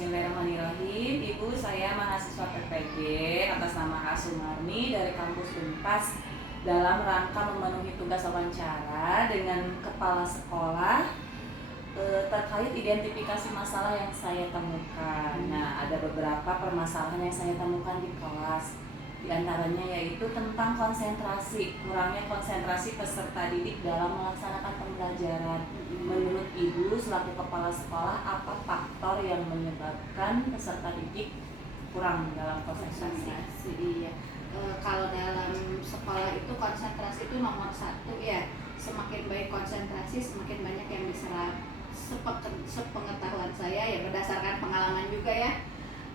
Bismillahirrahmanirrahim. Ibu, saya mahasiswa PPG atas nama Kak Sumarni dari kampus Unpas dalam rangka memenuhi tugas wawancara dengan kepala sekolah terkait identifikasi masalah yang saya temukan. Nah, ada beberapa permasalahan yang saya temukan di kelas. Di antaranya yaitu tentang konsentrasi, kurangnya konsentrasi peserta didik dalam melaksanakan pembelajaran. Menurut Ibu selaku kepala sekolah, apa faktor yang menyebabkan peserta didik kurang dalam konsentrasi? Iya. Kalau dalam sekolah itu konsentrasi itu nomor satu ya. Semakin baik konsentrasi, semakin banyak yang diserap. Sepengetahuan saya ya, berdasarkan pengalaman juga ya,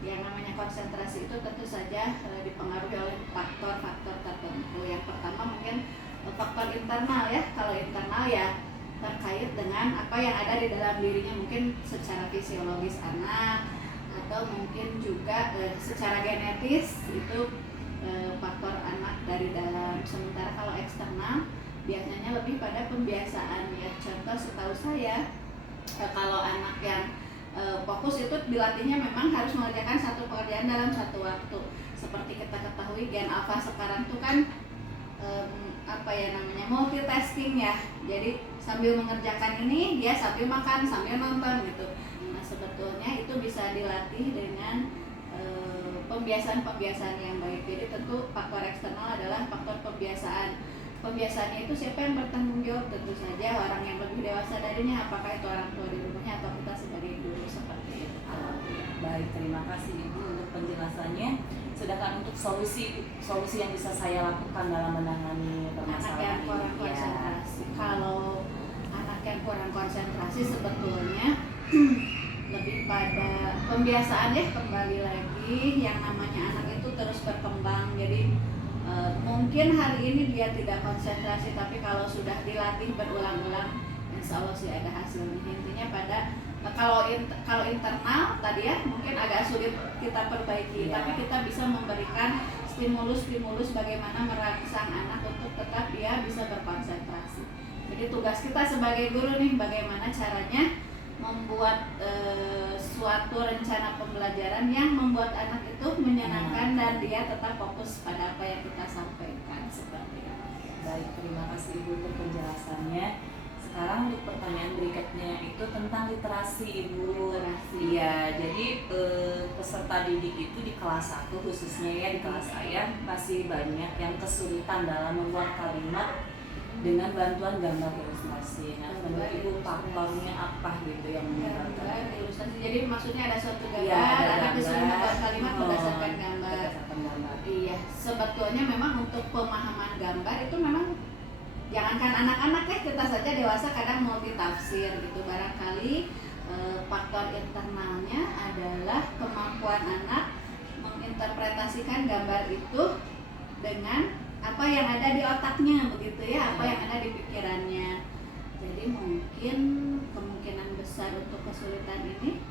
yang namanya konsentrasi itu tentu saja dipengaruhi oleh faktor-faktor tertentu. Yang pertama mungkin faktor internal ya. Kalau internal ya terkait dengan apa yang ada di dalam dirinya, mungkin secara fisiologis anak, atau mungkin juga secara genetis itu faktor anak dari dalam. Sementara kalau eksternal biasanya lebih pada pembiasaan ya. Contoh setahu saya, kalau anak yang fokus itu dilatihnya memang harus mengerjakan satu pekerjaan dalam satu waktu. Seperti kita ketahui gen alpha sekarang tuh kan multitasking ya. Jadi sambil mengerjakan ini dia sambil makan, sambil nonton gitu. Nah, sebetulnya itu bisa dilatih dengan pembiasaan yang baik. Jadi tentu faktor eksternal adalah faktor pembiasaan. Pembiasaannya itu siapa yang bertanggung jawab? Tentu saja orang yang lebih dewasa darinya, apakah itu orang tua di rumahnya atau kita sebagai guru, seperti itu. Baik, terima kasih Ibu untuk penjelasannya. Sedangkan untuk solusi yang bisa saya lakukan dalam menangani permasalahan anak yang kurang konsentrasi. Kalau anak yang kurang konsentrasi sebetulnya lebih pada pembiasaan ya, kembali lagi yang namanya anak itu terus berkembang. Jadi mungkin hari ini dia tidak konsentrasi, tapi kalau sudah dilatih berulang-ulang, insya Allah sih ada hasilnya. Intinya pada kalau internal tadi ya mungkin agak sulit kita perbaiki, tapi kita bisa memberikan stimulus bagaimana merangsang anak untuk tetap dia bisa berkonsentrasi. Jadi tugas kita sebagai guru nih, bagaimana caranya membuat suatu rencana pembelajaran yang membuat anak itu menyenangkan dan dia tetap fokus pada apa yang kita sampaikan, seperti itu. Baik, terima kasih Ibu untuk penjelasannya. Sekarang untuk pertanyaan berikutnya itu tentang literasi Ibu. Literasi. Iya, jadi peserta didik itu di kelas 1 khususnya ya, di kelas saya masih banyak yang kesulitan dalam membuat kalimat dengan bantuan gambar ilustrasi. Nah, menurut Ibu faktornya apa gitu yang menyebabkan ilustrasi? Jadi maksudnya ada suatu gambar, ada anak disuruh membuat kalimat berdasarkan gambar. Iya, sebetulnya memang untuk pemahaman gambar itu memang jangankan anak-anak ya, kita saja dewasa kadang multitafsir gitu. Barangkali faktor internalnya adalah kemampuan anak menginterpretasikan gambar itu dengan apa yang ada di otaknya begitu ya, apa yang ada di pikirannya. Jadi mungkin kemungkinan besar untuk kesulitan ini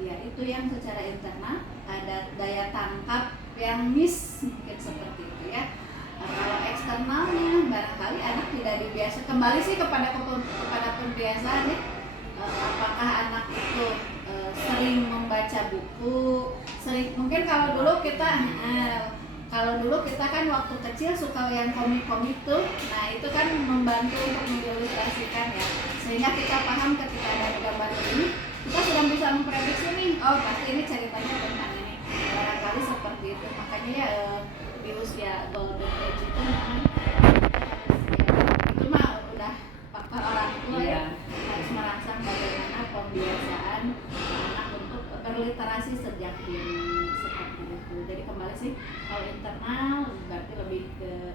ya itu yang secara internal, ada daya tangkap yang miss, mungkin seperti itu ya. Kalau eksternalnya barangkali anak tidak dibiasa, kembali sih kepada pembiasaan ya. Apakah anak itu sering membaca buku, mungkin kalau dulu kita kan waktu kecil suka yang komik-komik tuh. Nah, itu kan membantu untuk mengilustrasikan ya. Sehingga kita paham ketika ada gambar ini, kita sudah bisa memprediksi nih, oh pasti ini ceritanya tentang ini. Barangkali seperti itu. Makanya ya di usia golden age itu memang itu mah udah faktor orang tua ya. Harus merangsang bagaimana pembiasaan anak untuk berliterasi sejak dini, seperti itu. Jadi kembali sih, kalau internal berarti lebih ke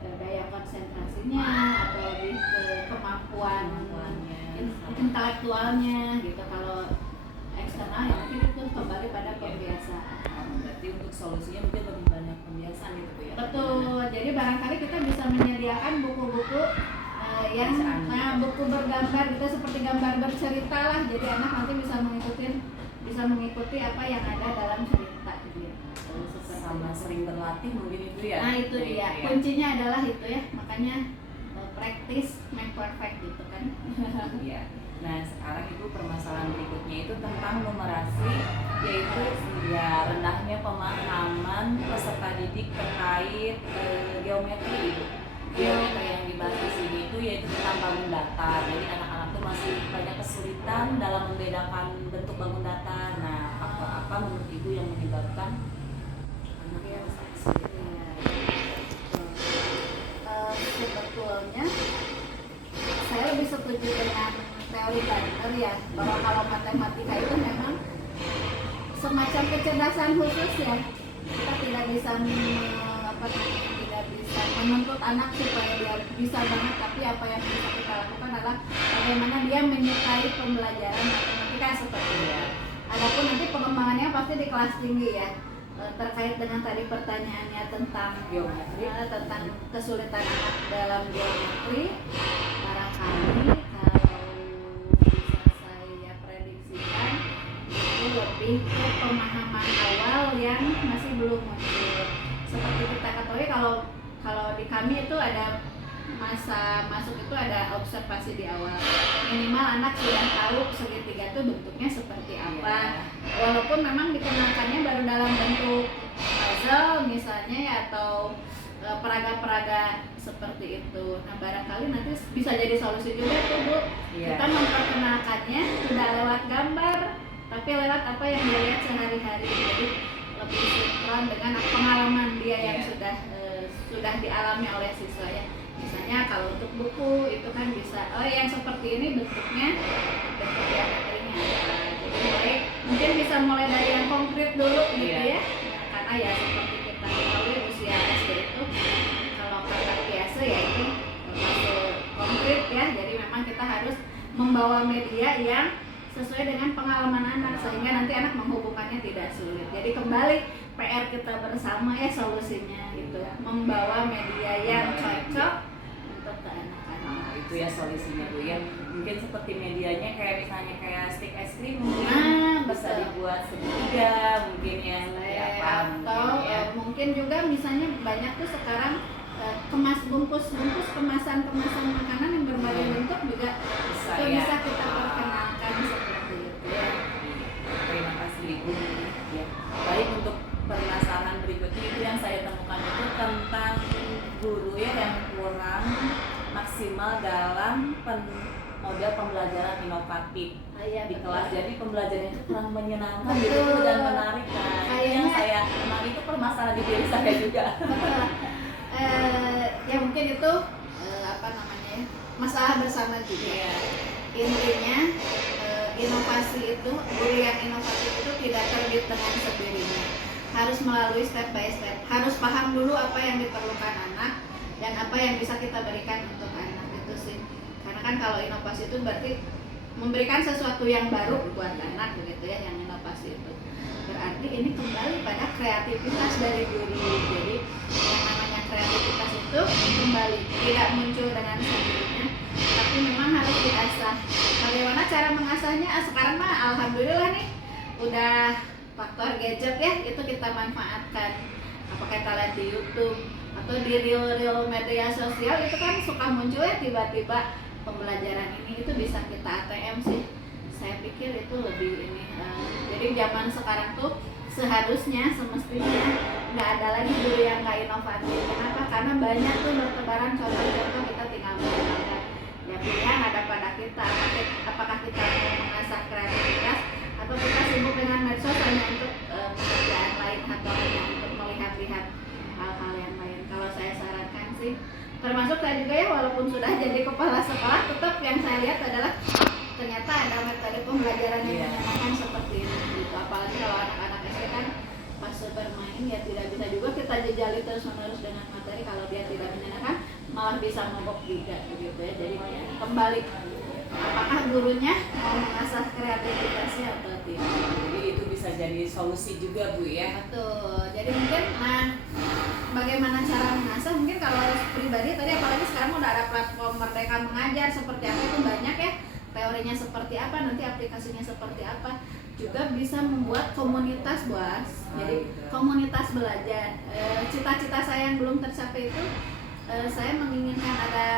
daya konsentrasinya atau lebih ke kemampuannya, intelektualnya gitu. Kalau eksternal ya mungkin itu kembali pada pembiasaan. Berarti untuk solusinya mungkin lebih banyak pembiasaan gitu Bu ya. Betul. Jadi barangkali kita bisa menyediakan buku-buku yang buku bergambar gitu, seperti gambar bercerita lah. Jadi anak nanti bisa mengikuti apa yang ada dalam cerita gitu ya. Sama sering berlatih mungkin itu ya. Nah, itu dia. Kuncinya adalah itu ya. Makanya practice make perfect gitu kan. Iya. Nah, sekarang Ibu permasalahan berikutnya itu tentang numerasi yaitu ya rendahnya pemahaman peserta didik terkait geometri Ibu. Geometri yang dibahas di sini itu yaitu tentang bangun datar. Jadi anak-anak tuh masih banyak kesulitan dalam membedakan bentuk bangun datar. Nah, apa menurut Ibu yang menyebabkan anaknya kesulitan? Sebetulnya saya lebih setuju dengan teori Gardner ya, bahwa kalau matematika itu memang semacam kecerdasan khusus ya. Kita tidak bisa tidak bisa menuntut anak supaya dia bisa banget, tapi apa yang bisa kita lakukan adalah bagaimana dia menyukai pembelajaran matematika seperti itu. Adapun nanti pengembangannya pasti di kelas tinggi ya. Terkait dengan tadi pertanyaannya tentang Geometri. tentang kesulitan anak dalam geometri, barangkali kalau bisa saya prediksikan itu lebih ke pemahaman awal yang masih belum muncul. Seperti kita ketahui kalau di kami itu ada masa masuk itu ada observasi di awal. Minimal anak sudah tahu segitiga itu bentuknya seperti apa. Walaupun memang dikenalkannya baru dalam bentuk puzzle misalnya ya, atau peraga-peraga seperti itu. Nah, barangkali nanti bisa jadi solusi juga tuh Bu. Kita memperkenalkannya tidak lewat gambar, tapi lewat apa yang dia lihat sehari-hari. Jadi lebih sinkron dengan pengalaman dia yang sudah dialami oleh siswa ya. Misalnya kalau untuk buku itu kan bisa, yang seperti ini bentuk geometrinya apa. Jadi mungkin bisa mulai dari yang konkret dulu gitu ya. Karena ya seperti kita ketahui usia SD itu kalau kata biasa ya itu masuk konkret ya. Jadi memang kita harus membawa media yang sesuai dengan pengalaman anak sehingga nanti anak menghubungkannya tidak sulit. Jadi kembali PR kita bersama ya solusinya gitu, membawa media yang cocok untuk ke anak-anak. Nah, itu ya solusinya Bu ya. Mungkin seperti medianya kayak misalnya kayak stick es krim mungkin bisa dibuat segitiga mungkin ya, atau mungkin juga misalnya banyak tuh sekarang bungkus kemasan makanan yang berbagai bentuk juga bisa kita perkenalkan seperti itu ya. Terima kasih Ibu ya. Baik, untuk permasalahan berikutnya itu yang saya temukan itu tentang guru ya yang kurang maksimal dalam model pembelajaran inovatif di kelas. Jadi pembelajaran itu kurang menyenangkan gitu dan menarik. Nah, yang saya kenal itu permasalahan di diri saya juga. Ya mungkin itu masalah bersama juga ya. Intinya inovasi itu, guru yang inovatif itu tidak terbit dengan sendirinya, harus melalui step by step, harus paham dulu apa yang diperlukan anak dan apa yang bisa kita berikan untuk anak itu sih. Karena kan kalau inovasi itu berarti memberikan sesuatu yang baru buat anak begitu ya, yang inovasi itu berarti ini kembali pada kreativitas dari guru. Jadi yang namanya kreativitas itu kembali tidak muncul dengan sendirinya, tapi memang harus diasah. Bagaimana cara mengasahnya? Sekarang mah alhamdulillah nih udah faktor gadget ya, itu kita manfaatkan. Apakah kita lihat di YouTube atau di real media sosial itu kan suka muncul ya tiba-tiba pembelajaran ini, itu bisa kita ATM sih. Saya pikir itu lebih ini. Jadi zaman sekarang tuh seharusnya semestinya nggak ada lagi guru yang nggak inovatif. Kenapa? Karena banyak tuh bertebaran contoh-contoh, kita tinggal menggunakan. Ya pilihan ada pada kita. Apakah kita mau mengasah kreativitas atau kita sibuk dengan medsos hanya untuk pekerjaan lain atau hanya untuk melihat-lihat hal-hal yang lain. Kalau saya sarankan sih, termasuk saya juga ya, walaupun sudah jadi kepala sekolah, tetap yang saya lihat adalah ternyata ada metode pembelajaran yang menyenangkan seperti ini gitu. Apalagi kalau anak-anak SD kan pas bermain ya tidak bisa juga kita jejali terus-menerus dengan materi. Kalau dia tidak menyenangkan malah bisa mogok juga begitu ya. Jadi kembali apakah gurunya mau mengasah kreativitasnya atau tidak. Jadi itu bisa jadi solusi juga Bu ya. Betul. Jadi mungkin bagaimana cara mengasah, mungkin kalau pribadi tadi apalagi sekarang udah ada platform Merdeka Mengajar seperti apa itu banyak ya, teorinya seperti apa, nanti aplikasinya seperti apa, juga bisa membuat komunitas Boas. Jadi komunitas belajar. Cita-cita saya yang belum tercapai itu saya menginginkan ada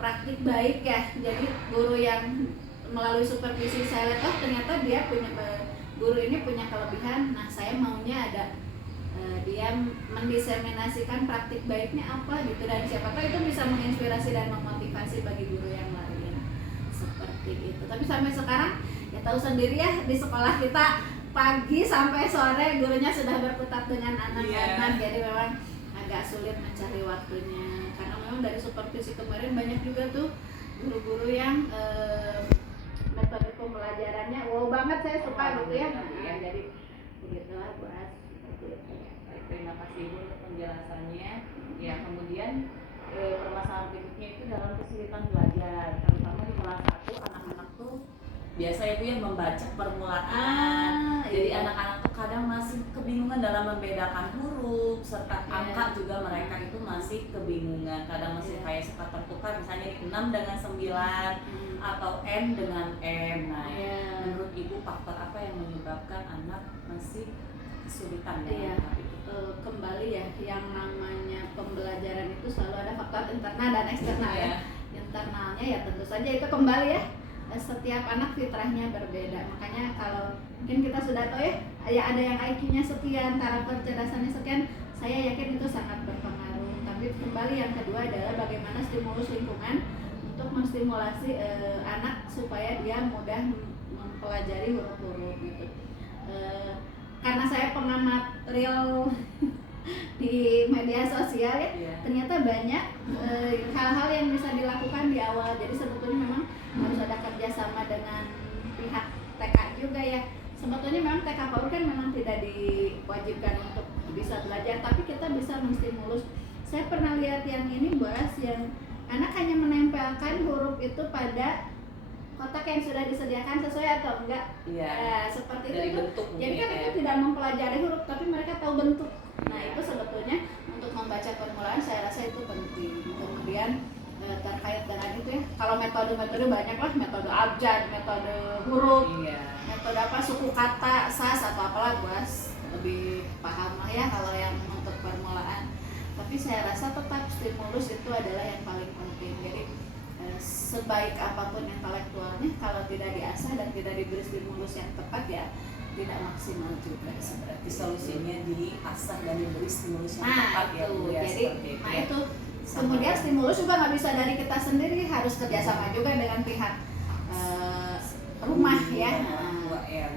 praktik baik ya. Jadi guru yang melalui supervisi saya lihat ternyata dia guru ini punya kelebihan. Nah saya maunya ada dia mendiseminasikan praktik baiknya apa gitu, dan siapa tahu itu bisa menginspirasi dan memotivasi bagi guru yang lain seperti itu. Tapi sampai sekarang ya tahu sendiri ya, di sekolah kita pagi sampai sore gurunya sudah berkutat dengan anak-anak, jadi memang agak sulit mencari waktunya. Karena memang dari supervisi kemarin banyak juga tuh guru-guru yang metode pembelajarannya wow banget, saya suka gitu ya. Nah, jadi begitulah buat seperti itu. Terima kasih Ibu untuk penjelasannya. Ya, kemudian permasalahan berikutnya itu dalam kesulitan belajar, terutama di kelas 1 anak-anak tuh biasa ya Bu ya membaca permulaan. Jadi Iya. anak-anak tuh kadang masih kebingungan dalam membedakan huruf serta angka juga, mereka itu masih kebingungan. Kadang masih kayak suka tertukar, misalnya 6 dengan 9 atau N dengan M. Nah, menurut Ibu faktor apa yang menyebabkan anak masih kesulitan dalam hal itu? Kembali ya, yang namanya pembelajaran itu selalu ada faktor internal dan eksternal ya. Internalnya ya tentu saja itu kembali ya, setiap anak fitrahnya berbeda. Makanya kalau mungkin kita sudah tahu ya ada yang IQ-nya sekian, taraf kecerdasannya sekian, saya yakin itu sangat berpengaruh. Tapi kembali yang kedua adalah bagaimana stimulus lingkungan untuk menstimulasi anak supaya dia mudah mempelajari huruf-huruf gitu. Karena saya pengamat real di media sosial ya, ternyata banyak hal-hal yang bisa dilakukan di awal. Jadi sebetulnya memang harus ada kerjasama dengan pihak TK juga ya. Sebetulnya memang TK PAUD kan memang tidak diwajibkan untuk bisa belajar, tapi kita bisa menstimulus. Saya pernah lihat yang ini bahas yang anak hanya menempelkan huruf itu pada kotak yang sudah disediakan sesuai atau enggak. Seperti itu. Jadi kan itu tidak mempelajari huruf, tapi mereka tahu bentuk. Nah itu sebetulnya untuk membaca permulaan saya rasa itu penting. Kemudian terkait dengan itu ya, kalau metode-metode banyak lah, metode abjad, metode huruf, metode apa, suku kata, sas atau apalah, buas lebih paham lah ya kalau yang untuk permulaan. Tapi saya rasa tetap stimulus itu adalah yang paling penting. Jadi sebaik apapun intelektualnya, kalau tidak diasah dan tidak diberi stimulus yang tepat ya tidak maksimal juga. Berarti solusinya diasah dan diberi stimulus yang tepat ya Bu ya. Jadi itu kemudian stimulus juga nggak bisa dari kita sendiri, harus kerjasama juga dengan pihak rumah ya.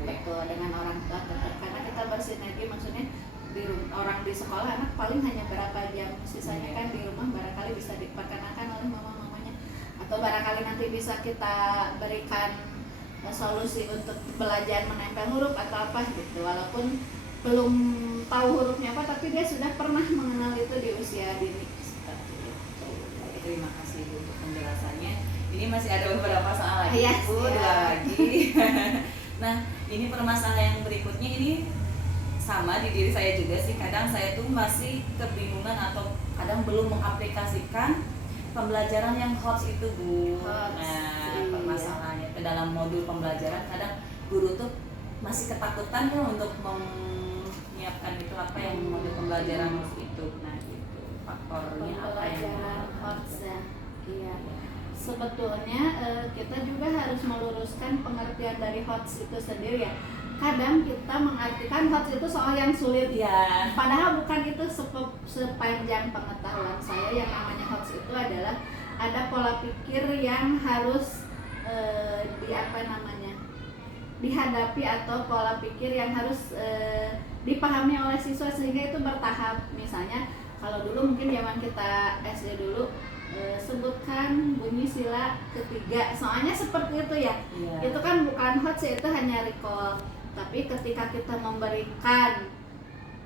Betul, dengan orang tua tetap, karena kita bersinergi. Maksudnya orang di sekolah anak paling hanya berapa jam, sisanya kan di rumah barangkali bisa diperkenalkan oleh mama-mamanya, atau barangkali nanti bisa kita berikan solusi untuk belajar menempel huruf atau apa gitu, walaupun belum tahu hurufnya apa, tapi dia sudah pernah mengenal itu di usia dini seperti itu. Terima kasih Bu untuk penjelasannya. Ini masih ada beberapa soal lagi Bu, Iya. 2 lagi. Nah, ini permasalahan yang berikutnya ini sama di diri saya juga sih. Kadang saya tuh masih kebingungan atau kadang belum mengaplikasikan pembelajaran yang HOTS itu Bu. Nah, permasalahannya ke dalam modul pembelajaran kadang guru tuh masih ketakutan ya untuk menyiapkan itu apa yang modul pembelajaran HOTS itu. Nah, gitu. Faktornya apa yang HOTS ya. Iya. Sebetulnya kita juga harus meluruskan pengertian dari HOTS itu sendiri ya. Kadang kita mengartikan HOTS itu soal yang sulit ya. Padahal bukan itu. Sepanjang pengetahuan saya yang namanya HOTS itu adalah ada pola pikir yang harus dihadapi, atau pola pikir yang harus dipahami oleh siswa sehingga itu bertahap. Misalnya kalau dulu mungkin zaman kita SD dulu, sebutkan bunyi sila ketiga, soalnya seperti itu ya. Itu kan bukan HOTS, itu hanya recall. Tapi ketika kita memberikan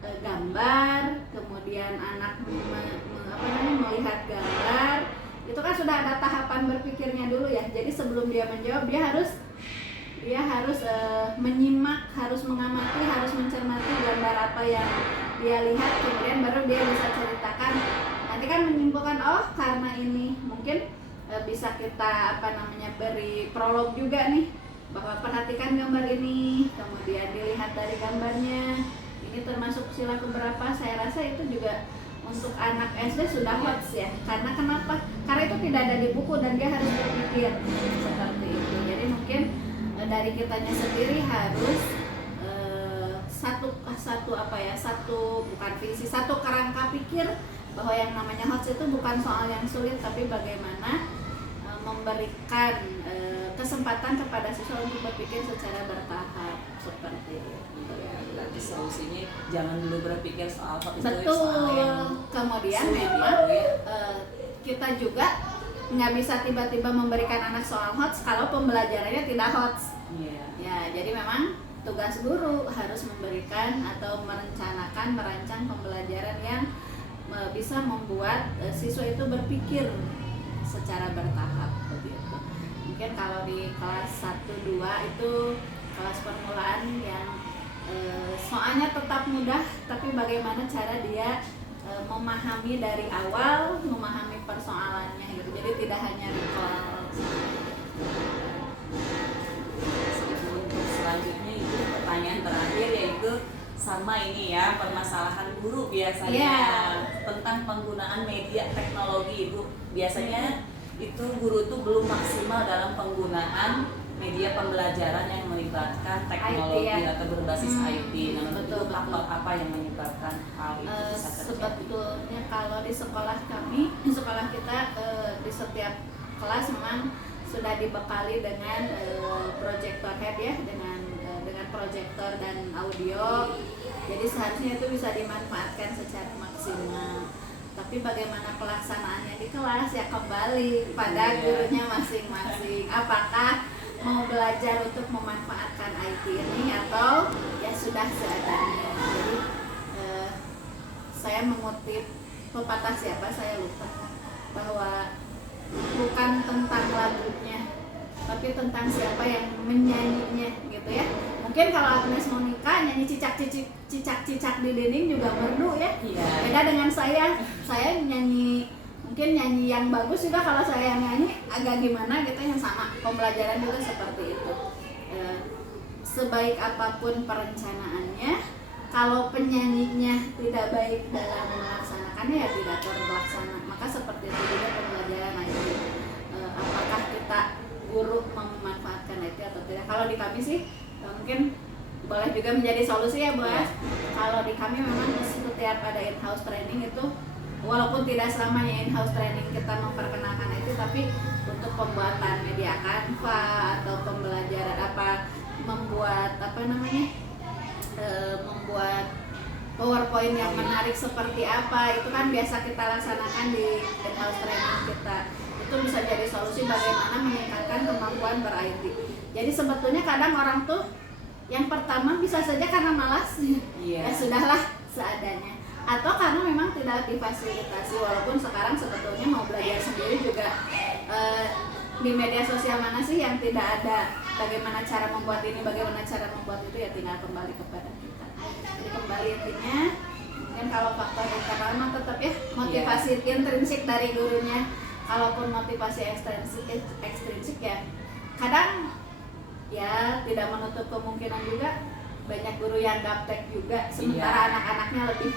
gambar, kemudian anak melihat gambar, itu kan sudah ada tahapan berpikirnya dulu ya. Jadi sebelum dia menjawab, dia harus menyimak, harus mengamati, harus mencermati gambar apa yang dia lihat, kemudian baru dia bisa ceritakan. Nanti kan menyimpulkan, oh karena ini, mungkin bisa kita beri prolog juga nih, bahwa perhatikan gambar ini, kemudian dilihat dari gambarnya ini termasuk sila keberapa. Saya rasa itu juga untuk anak SD sudah HOTS ya. Karena kenapa? Karena itu tidak ada di buku dan dia harus berpikir seperti itu. Jadi mungkin dari kitanya sendiri harus satu bukan visi, satu kerangka pikir bahwa yang namanya HOTS itu bukan soal yang sulit, tapi bagaimana memberikan kesempatan kepada siswa untuk berpikir secara bertahap seperti itu. Ya, berarti solusinya jangan dulu berpikir soal HOTS itu Betul. soal yang Kemudian sulit memang ya. kita juga nggak bisa tiba-tiba memberikan anak soal HOTS kalau pembelajarannya tidak HOTS. Iya. Ya, jadi memang tugas guru harus memberikan atau merancang pembelajaran yang bisa membuat siswa itu berpikir secara bertahap begitu. Mungkin kalau di kelas 1, 2 itu kelas permulaan yang soalnya tetap mudah, tapi bagaimana cara dia memahami dari awal, memahami persoalannya gitu. Jadi tidak hanya recall. Untuk selanjutnya itu pertanyaan terakhir, yaitu sama ini ya, permasalahan guru biasanya tentang penggunaan media teknologi. Ibu biasanya itu guru tuh belum maksimal dalam penggunaan media pembelajaran yang melibatkan teknologi IT, ya. atau berbasis IT. Nah, menurut Betul, Ibu faktor apa yang menyebabkan hal itu bisa terjadi? Sebetulnya kalau di sekolah kita di setiap kelas memang sudah dibekali dengan proyektor head ya, dengan proyektor dan audio. Jadi seharusnya itu bisa dimanfaatkan secara maksimal. Tapi bagaimana pelaksanaannya di kelas ya kembali pada gurunya masing-masing. Apakah mau belajar untuk memanfaatkan IT ini atau ya sudah seadanya. Jadi saya mengutip pepatah siapa saya lupa, bahwa bukan tentang lagunya, tapi tentang siapa yang menyanyinya gitu ya. Mungkin kalau Agnes Monica nyanyi cicak-cicak di dinding juga merdu ya. Beda dengan saya mungkin nyanyi yang bagus juga, kalau saya nyanyi agak gimana gitu, yang sama pembelajaran juga seperti itu. Sebaik apapun perencanaannya, kalau penyanyinya tidak baik dalam melaksanakannya ya tidak terlaksana. Maka seperti itu juga pembelajaran IT. Apakah kita guru memanfaatkan IT atau tidak? Kalau di kami sih mungkin boleh juga menjadi solusi ya Bu. Kalau di kami memang setiap ada in-house training itu, walaupun tidak selamanya in-house training kita memperkenalkan itu, tapi untuk pembuatan media Canva atau pembelajaran membuat PowerPoint yang menarik seperti apa, itu kan biasa kita laksanakan di in-house training kita. Itu bisa jadi solusi bagaimana meningkatkan kemampuan ber-IT. Jadi sebetulnya kadang orang tuh yang pertama bisa saja karena malas, ya sudahlah seadanya, atau karena memang tidak difasilitasi. Walaupun sekarang sebetulnya mau belajar sendiri juga di media sosial mana sih yang tidak ada bagaimana cara membuat ini, bagaimana cara membuat itu, ya tinggal kembali kepada kita. Jadi kembali intinya, mungkin kalau faktor internal memang tetap ya motivasi intrinsik dari gurunya. Kalaupun motivasi ekstrinsik ya kadang ya tidak menutup kemungkinan juga banyak guru yang gaptek juga, sementara anak-anaknya lebih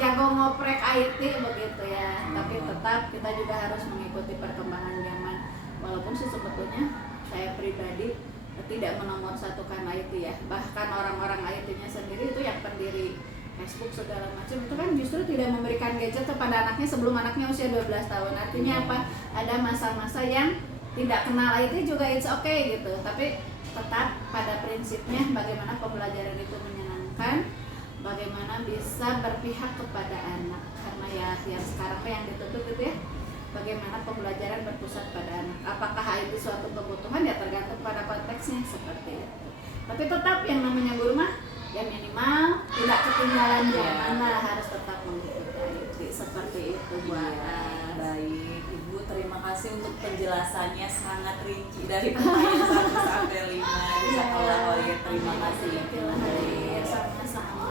jago ngoprek IT begitu ya. Tapi tetap kita juga harus mengikuti perkembangan zaman. Walaupun sih sebetulnya saya pribadi tidak menomorsatukan IT ya. Bahkan orang-orang IT-nya sendiri itu yang pendiri Facebook segala macam itu kan justru tidak memberikan gadget kepada anaknya sebelum anaknya usia 12 tahun. Artinya apa? Ada masa-masa yang tidak kenal IT juga it's okay gitu. Tapi tetap pada prinsipnya bagaimana pembelajaran itu menyenangkan, bagaimana bisa berpihak kepada anak. Karena ya yang sekarang yang dituntut itu ya, bagaimana pembelajaran berpusat pada anak. Apakah itu suatu kebutuhan ya tergantung pada konteksnya seperti itu. Tapi tetap yang namanya guru mah ya minimal tidak ketinggalan zaman lah, harus tetap mengikuti seperti itu buat. Baik Ibu, terima kasih untuk penjelasannya sangat rinci dari pertanyaan 1 sampai 5. Bisa kalau terima kasih. Sama-sama.